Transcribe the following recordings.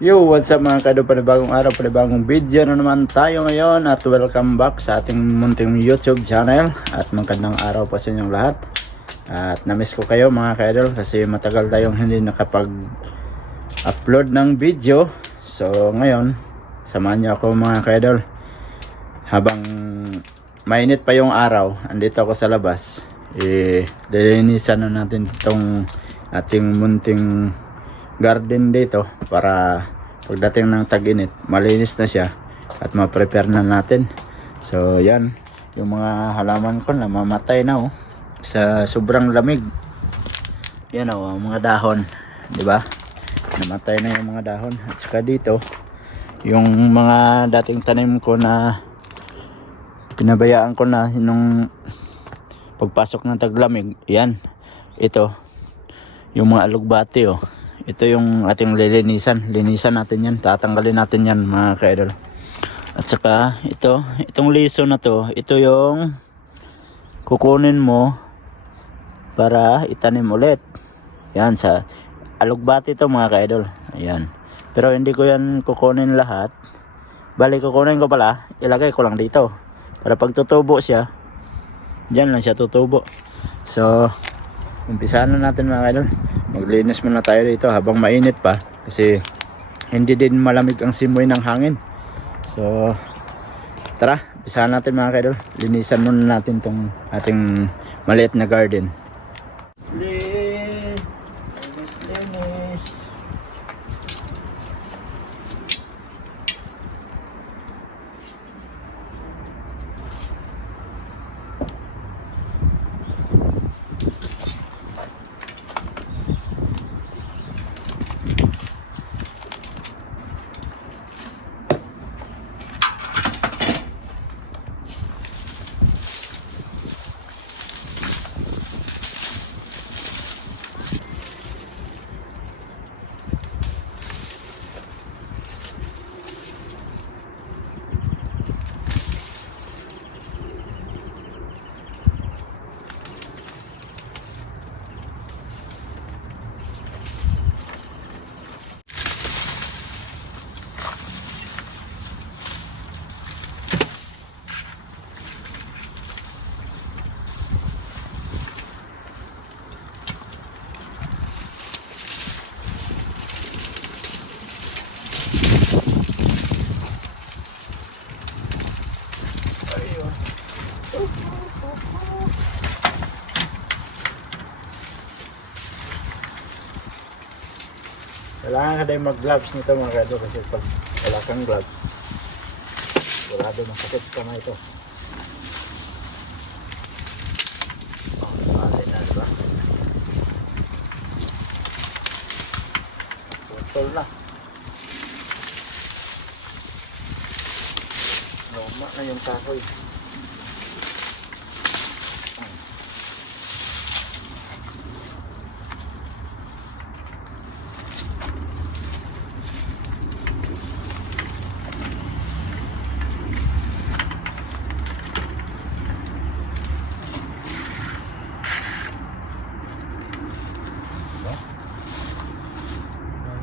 Yo, what's up mga kado, panibagong araw, panibagong video na naman tayo ngayon at welcome back sa ating munting YouTube channel at magandang araw po sa inyong lahat. At namiss ko kayo mga kaidol kasi matagal tayong hindi nakapag-upload ng video. So ngayon, samahan niyo ako mga kaidol. Habang mainit pa yung araw, andito ako sa labas. Lilinisan na natin itong ating munting garden dito para pagdating ng tag-init malinis na siya at ma-prepare na natin. So yan, yung mga halaman ko na mamatay na sa sobrang lamig. Yan ang mga dahon, di ba? Namatay na yung mga dahon. At saka dito yung mga dating tanim ko na pinabayaan ko na nung pagpasok ng taglamig. Yan, ito yung mga alugbati. Ito yung ating linisan natin yan, tatanggalin natin yan mga kaidol. At saka itong liso na to, ito yung kukunin mo para itanim ulit. Yan, sa alugbati to mga kaidol. Ayan, pero hindi ko yan kukunin lahat. Bali kukunin ko pala, ilagay ko lang dito para pag tutubo siya, dyan lang siya tutubo. So umpisahan na natin mga kaidol. Maglinis muna tayo dito habang mainit pa kasi hindi din malamig ang simoy ng hangin. So tara, umpisahan natin mga kaidol. Linisan muna natin tong ating maliit na garden. Linis. Kailangan ka din mag-gloves nito mga kaidol kasi pag wala kang gloves, wala din masakit sa kamay ito. Bali na, diba? Putol na. Luma na yung kahoy.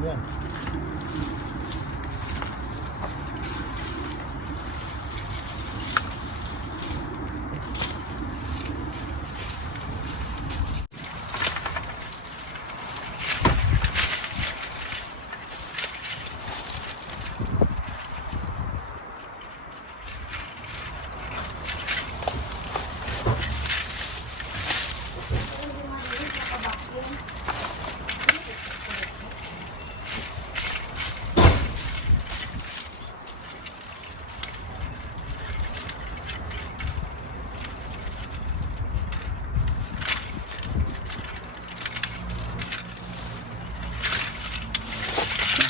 Yan.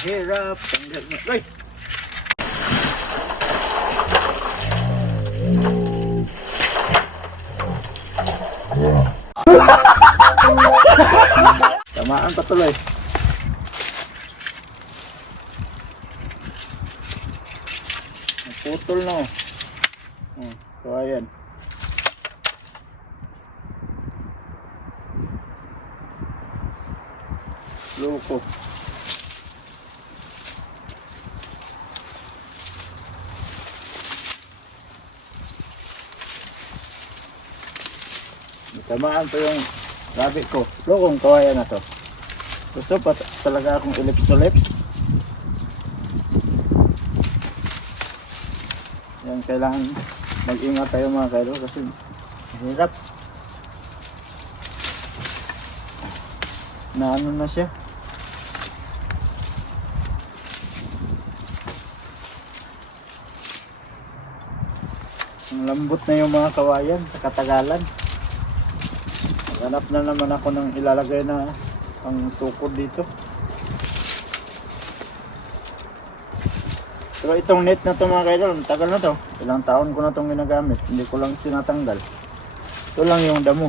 Hirap, tanggal na. Ay! Tamaan pa tuloy. Naputol na. So ayan. Loko. tamaan po yung rabbit ko. Lokong kawayan na to. Gusto pa talaga akong ilips to lips. Yan, kailangan mag-ingat tayo mga kaidol kasi hirap. Na ano na siya. Ang lambot na yung mga kawayan sa katagalan. Hanap na naman ako ng ilalagay na ang tukod dito. Pero itong net na to mga kaidol, tagal na to. Ilang taon ko na itong ginagamit. Hindi ko lang sinatanggal. Ito lang yung damo.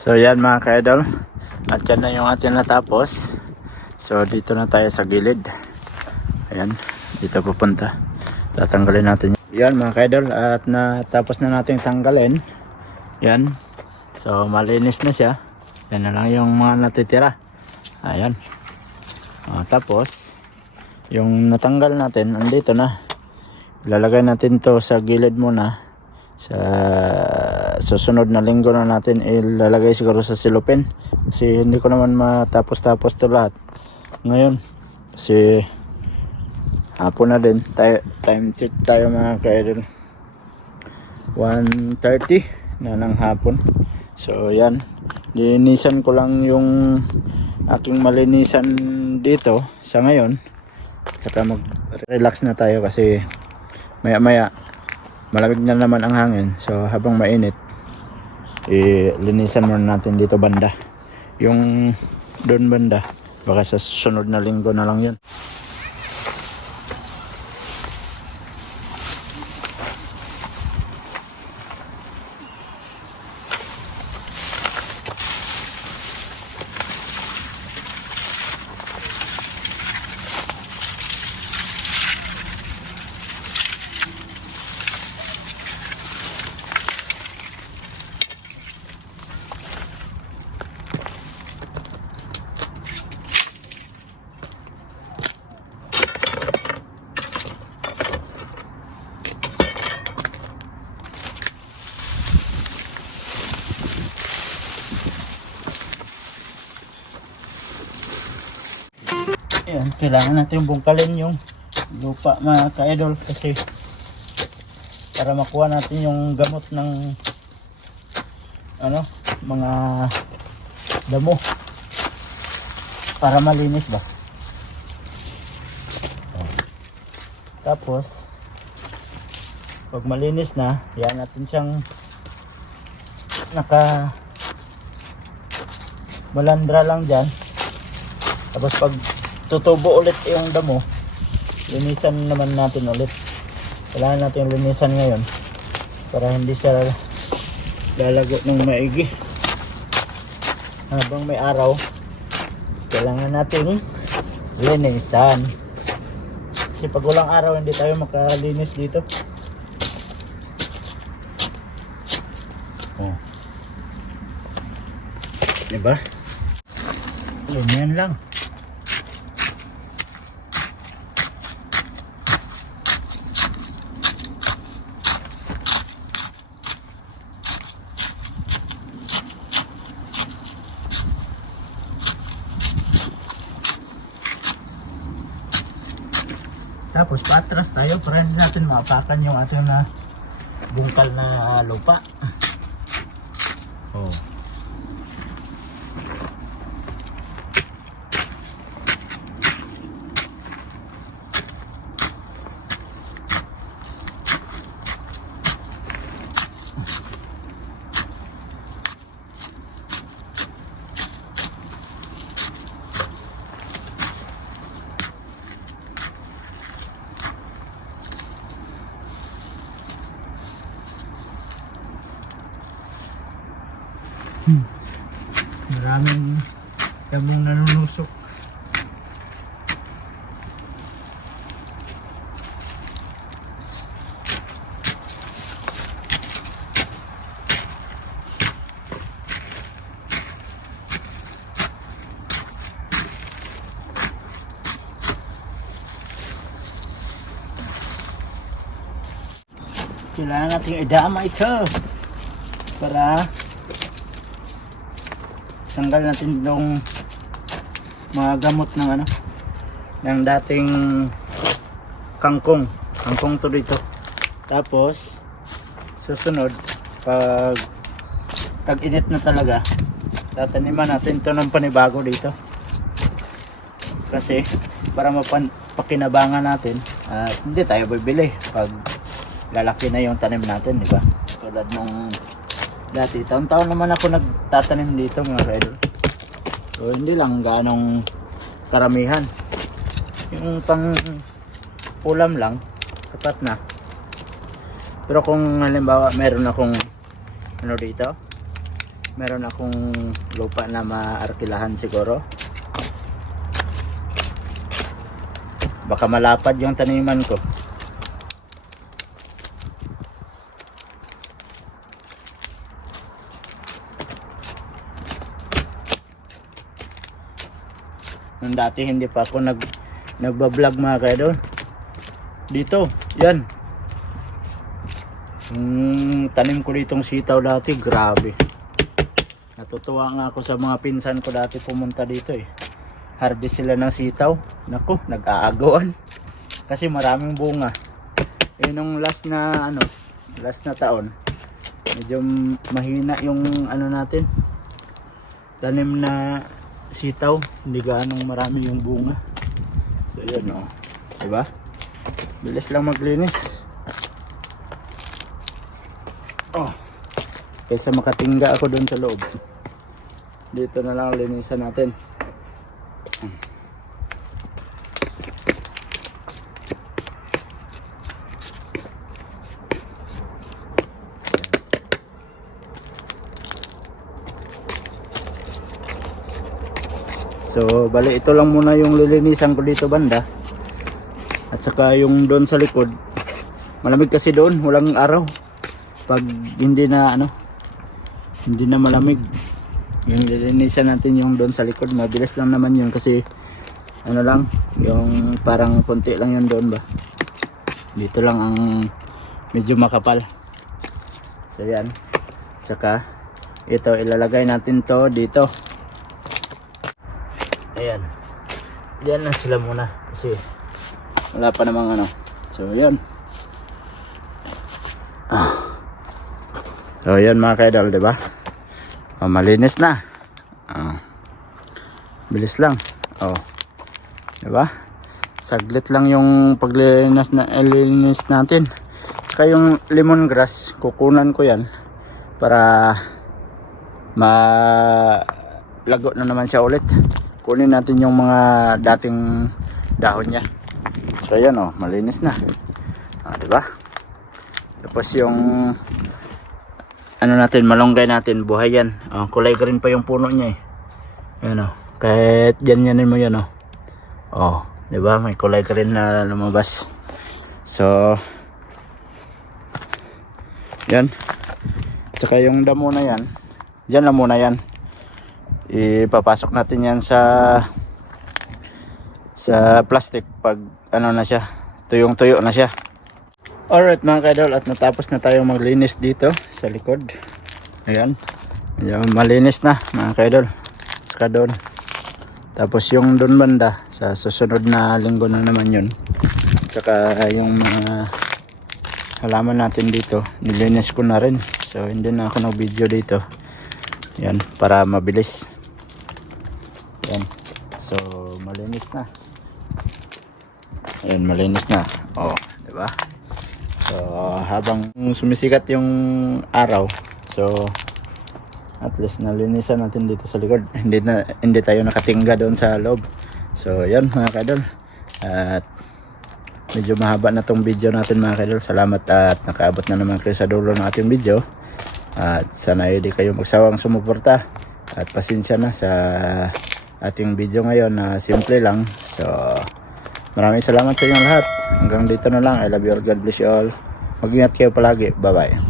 So yan mga kaidol, at yan na yung atin natapos. So dito na tayo sa gilid. Ayan, dito pupunta. Tatanggalin natin yan mga kaidol, at natapos na natin tanggalin. Yan, so malinis na siya. Yan na lang yung mga natitira. Ayan, tapos yung natanggal natin andito na. Ilalagay natin to sa gilid muna. Sa susunod na linggo na natin ilalagay siguro sa silupin kasi hindi ko naman matapos-tapos to lahat ngayon kasi hapon na din tayo, time check tayo mga kaidol, 1:30 na ng hapon. So yan, linisan ko lang yung aking malinisan dito sa ngayon, saka mag relax na tayo kasi maya maya malamig na naman ang hangin. So habang mainit, linisan muna natin dito banda. Yung doon banda, baka sa sunod na linggo na lang yun. Ayan, kailangan natin bungkalin yung lupa mga ka-idol kasi para makuha natin yung gamot ng ano, mga damo para malinis ba. Tapos pag malinis na, yan natin siyang naka malandra lang dyan. Tapos pag tutubo ulit yung damo, linisan naman natin ulit. Kailangan natin linisan ngayon para hindi siya lalago ng maigi. Habang may araw, kailangan natin linisan kasi pag walang araw hindi tayo makalinis dito. Diba? Ganyan lang. Tapos patras tayo para hindi natin maapakan yung ating na bungkal na lupa. Oh. Maraming damong nanunusok. kailangan natin idama ito para tanggal natin itong mga gamot ng ano, ng dating kangkong to dito. Tapos susunod, pag tag-init na talaga, tataniman natin to ng panibago dito kasi para mapakinabangan natin at hindi tayo bibili pag lalaki na yung tanim natin, di ba? Tulad nung dati, taon-taon naman ako nagtatanim dito mga kaidol. So hindi lang ganong karamihan, yung pang ulam lang sapat na. Pero kung halimbawa meron akong ano dito, meron akong lupa na maarkilahan siguro, baka malapad yung taniman ko. Nung dati hindi pa ako nagbablog mga kaidol. Dito, yan. Tanim ko ditong sitaw dati, grabe. Natutuwa nga ako sa mga pinsan ko dati pumunta dito eh. Harvest sila ng sitaw. Naku, nag-aagawan. Kasi maraming bunga. Eh nung last na taon, medyo mahina yung ano natin, tanim na sitaw, hindi ganong marami yung bunga. So yun o, diba? Bilis lang maglinis. Oh, kaysa makatingga ako doon sa loob, dito na lang linisan natin. So bali ito lang muna yung lilinisan ko dito banda, at saka yung doon sa likod, malamig kasi doon, walang araw. Pag hindi na malamig, yung lilinisan natin yung doon sa likod, mabilis lang naman yun kasi ano lang, yung parang konti lang yun doon ba, dito lang ang medyo makapal. So yan, saka ito ilalagay natin to dito. Ayan, diyan na sila muna kasi wala pa namang ano. So yan. So yan mga kaidol, diba? Malinis na. Bilis lang. Diba? Saglit lang yung paglilinis natin. Saka yung lemongrass, kukunan ko yan para malago na naman siya ulit. Kunin natin yung mga dating dahon niya. So yan malinis na. Diba? Tapos yung ano natin, malunggay natin, buhay yan. Kulay green pa yung puno niya eh. Yan kahit ganyanin mo yan diba? May kulay green na lumabas. So yan. Tsaka yung damo na yan, dyan lang muna yan. Ipapasok natin yan sa plastic pag ano na siya, tuyong-tuyo na siya. Alright mga kaidol, at natapos na tayo maglinis dito sa likod. Ayan, malinis na mga kaidol. Saka doon. Tapos yung doon banda, sa susunod na linggo na naman yun. Saka yung mga halaman natin dito, nilinis ko na rin. So hindi na ako nag-video dito. Yan, para mabilis. Yan. So malinis na. Ayan, malinis na. Diba? So habang sumisikat yung araw, so at least nalinisan natin dito sa likod. Hindi tayo nakatingga doon sa loob. So yan mga kaidol. At medyo mahaba na tong video natin mga kaidol. Salamat at nakaabot na naman kayo sa dulo ng ating video. At sana hindi kayo magsawang sumuporta. At pasensya na sa ating video ngayon na simple lang. So maraming salamat sa inyong lahat. Hanggang dito na lang. I love you all. God bless you all. Mag-ingat kayo palagi. Bye-bye.